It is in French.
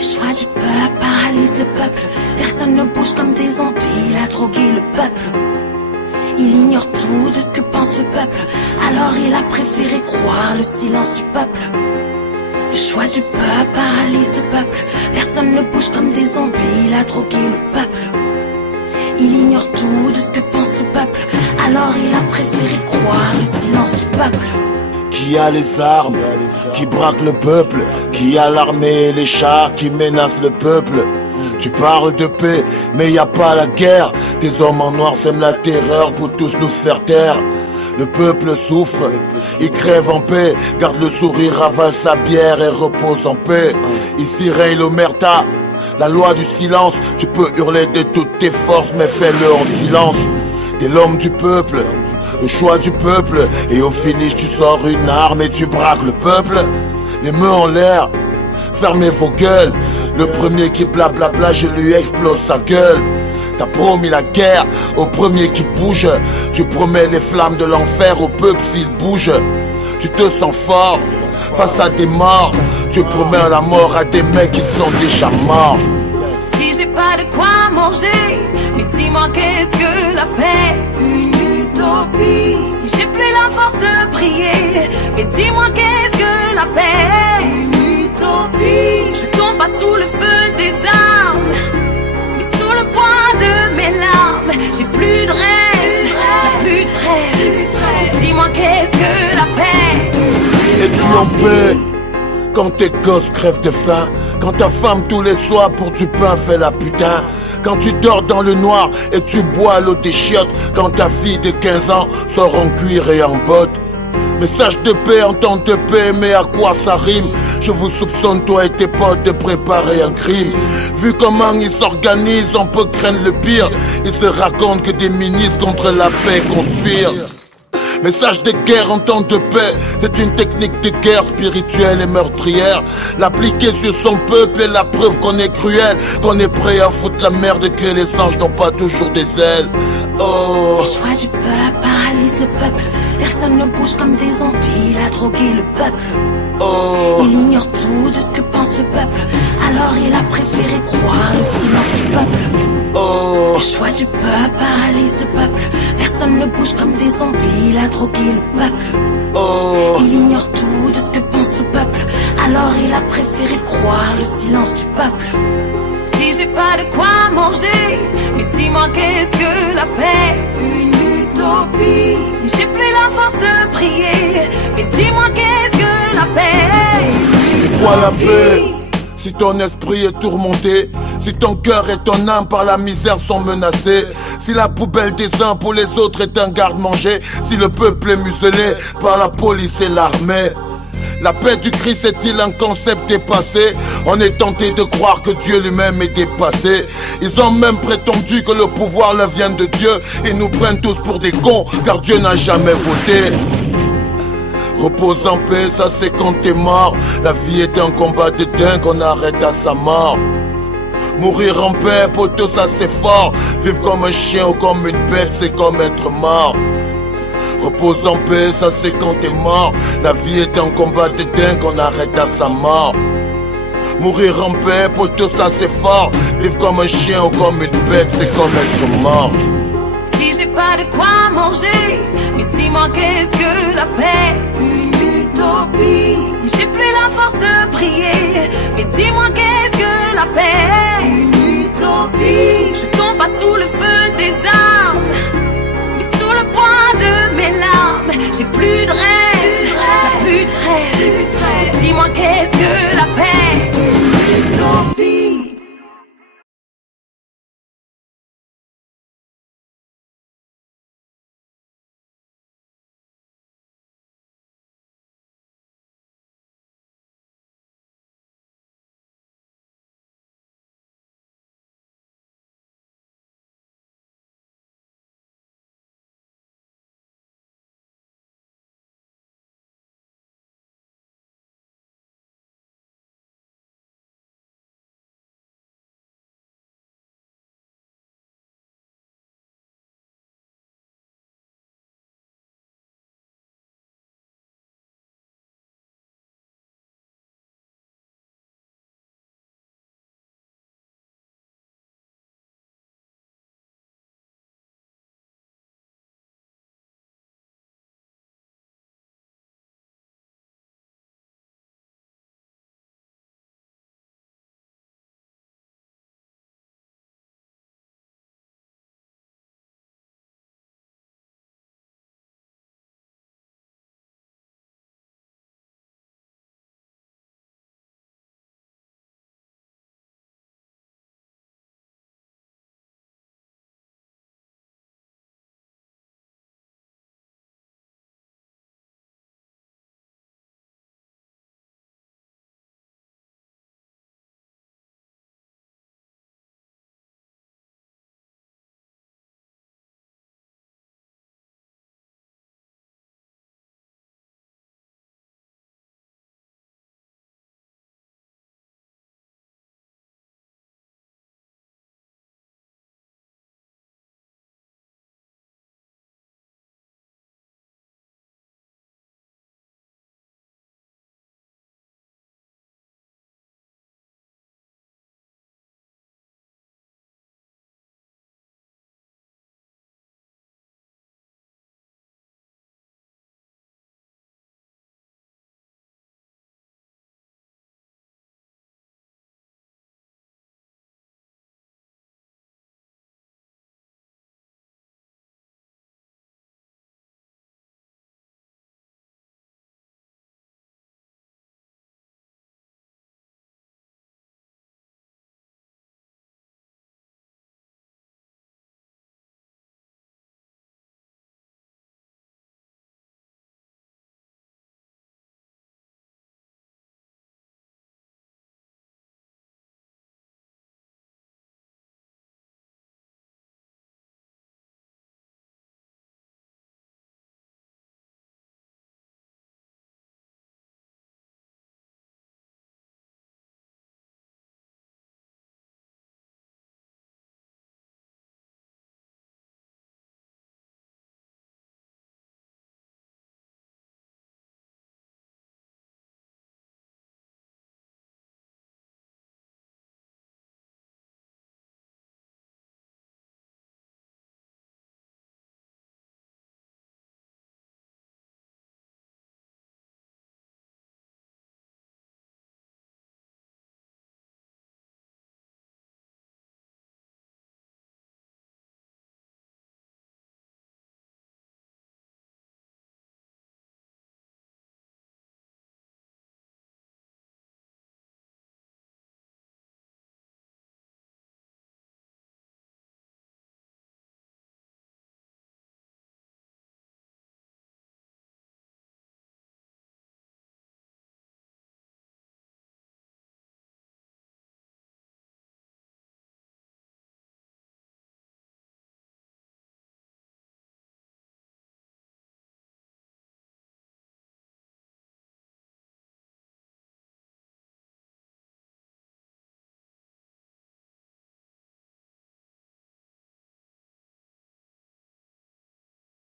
Le choix du peuple paralyse le peuple. Personne ne bouge comme des zombies. Il a drogué le peuple. Il ignore tout de ce que pense le peuple. Alors il a préféré croire le silence du peuple. Le choix du peuple paralyse le peuple. Personne ne bouge comme des zombies. Il a drogué le peuple. Il ignore tout de ce que pense le peuple. Alors il a préféré croire le silence du peuple. Qui a les armes, qui braque le peuple, qui a l'armée et les chars qui menacent le peuple. Tu parles de paix, mais y a pas la guerre. Des hommes en noir sèment la terreur pour tous nous faire taire. Le peuple souffre, il crève en paix. Garde le sourire, avale sa bière et repose en paix. Ici règne l'omerta, la loi du silence. Tu peux hurler de toutes tes forces, mais fais-le en silence. T'es l'homme du peuple, le choix du peuple. Et au finish tu sors une arme et tu braques le peuple. Les mains en l'air, fermez vos gueules. Le premier qui blablabla, je lui explose sa gueule. T'as promis la guerre au premier qui bouge. Tu promets les flammes de l'enfer au peuple s'il bouge. Tu te sens fort face à des morts. Tu promets la mort à des mecs qui sont déjà morts. Si j'ai pas de quoi manger, mais dis-moi qu'est-ce que la paix? Une utopie. Si j'ai plus la force de prier, mais dis-moi qu'est-ce que la paix? Une utopie. Je tombe pas sous le feu des armes, mais sous le poids de mes larmes. J'ai plus de rêve, plus de trêve. Dis-moi qu'est-ce que la paix? Es-tu en paix quand tes gosses crèvent de faim? Quand ta femme tous les soirs pour du pain fait la putain? Quand tu dors dans le noir et tu bois l'eau des chiottes? Quand ta fille de 15 ans sort en cuir et en bottes? Message de paix en temps de paix, mais à quoi ça rime? Je vous soupçonne, toi et tes potes, de préparer un crime. Vu comment ils s'organisent, on peut craindre le pire. Ils se racontent que des ministres contre la paix conspirent. Message de guerre en temps de paix, c'est une technique de guerre spirituelle et meurtrière. L'appliquer sur son peuple est la preuve qu'on est cruel, qu'on est prêt à foutre la merde et que les anges n'ont pas toujours des ailes. Oh. Le choix du peuple paralyse le peuple. Personne ne bouge comme des zombies. Il a drogué le peuple. Oh. Il ignore tout de ce que pense le peuple. Alors il a préféré croire le silence du peuple. Oh. Le choix du peuple paralyse le peuple. Personne ne bouge comme des zombies. Il a drogué le peuple. Oh. Il ignore tout de ce que pense le peuple. Alors il a préféré croire le silence du peuple. Si j'ai pas de quoi manger, mais dis-moi qu'est-ce que la paix? Une utopie. Si j'ai plus la force de prier, mais dis-moi qu'est-ce que la paix? C'est quoi la paix? Si ton esprit est tourmenté, si ton cœur et ton âme par la misère sont menacés, si la poubelle des uns pour les autres est un garde-manger, si le peuple est muselé par la police et l'armée. La paix du Christ est-il un concept dépassé? On est tenté de croire que Dieu lui-même est dépassé. Ils ont même prétendu que le pouvoir leur vient de Dieu. Ils nous prennent tous pour des cons, car Dieu n'a jamais voté. Repose en paix, ça c'est quand t'es mort. La vie est un combat de dingue, on arrête à sa mort. Mourir en paix, poteau, ça c'est fort. Vivre comme un chien ou comme une bête, c'est comme être mort. Repose en paix, ça c'est quand t'es mort. La vie est un combat de dingue, on arrête à sa mort. Mourir en paix, poteau, ça c'est fort. Vivre comme un chien ou comme une bête, c'est comme être mort. Si j'ai pas de quoi manger, mais dis-moi qu'est-ce que la paix? Une utopie. Si j'ai plus la force de prier,